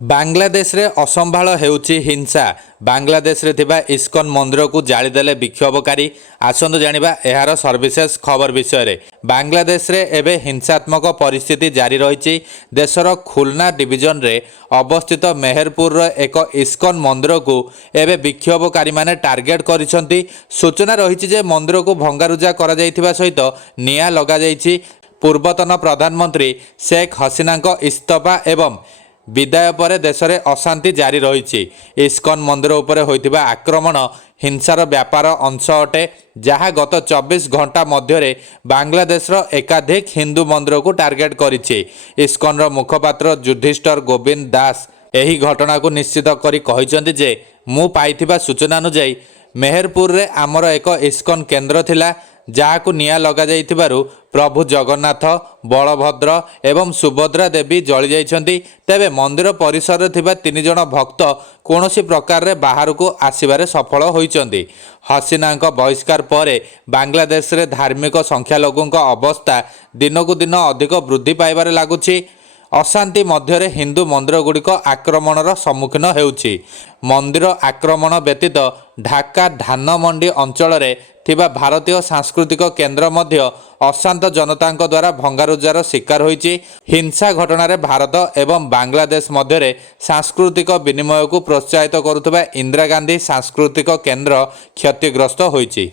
बांग्लादेश रे असंभाळ हेउची हिंसा। बांग्लादेश रे थिबा इस्कन मंदिर को जाळीदेले विक्षोभकारी। आसंतु जानिबा एहार सर्विसेस खबर विषय रे। बांग्लादेश रे एबे हिंसात्मक परिस्थिति जारी रहिछि। देशर खुलना डिविजन रे अवस्थित मेहरपुर रो एक इस्कन मंदिर को एबे विक्षोभकारी माने टार्गेट करिसंती। सूचना रहिछि जे मंदिर को भंगारुजा करा जायथिबा सहित निया लगा जायछि। पूर्वतन प्रधानमंत्री शेख हसीना इस्तीफा एवं विदाय पर देश में अशांति जारी रही। इस्कन मंदिर उपरे होइतिबा आक्रमण हिंसार व्यापार अंश अटे, जहाँ गत 24 घंटा मध्य बांग्लादेश एकाधिक हिंदू मंदिर को टार्गेट करिछि। इस्कन मुखपात्र युधिष्ठिर गोविंद दास एही घटना को निश्चित करी कहिसंती जे मु पाइथिबा सूचना अनुसार मेहरपुर रे आमर एक इस्कन केन्द्र थिला, जहां निया लगा जाइथिबारु प्रभु जगन्नाथ, बलभद्र एवं सुभद्रा देवी जली जाइछंती। तेबे मंदिर परिसर थिबा 3 जण भक्त कोनोसी प्रकार रे बाहर को आसीबारे सफल होइछंती। हसीना बहिष्कार पर बांग्लादेश रे धार्मिक संख्यालघुଙ୍କ अवस्था दिनकु दिन अधिक वृद्धि पाइबारे लागुछि। अशांति मध्य हिंदू मंदिर गुड़िक आक्रमणर सम्मुखीन हेउछि। मंदिर आक्रमण व्यतीत ढाका धान मंडी अंचल थिबा भारतीय सांस्कृतिक केन्द्र मध्य अशांत जनता द्वारा भंगारुजार शिकार होइछि। हिंसा घटना भारत एवं बांग्लादेश मध्य सांस्कृतिक विनिमय को प्रोत्साहित करुवा इंदिरा गांधी सांस्कृतिक केन्द्र क्षतिग्रस्त होइछि।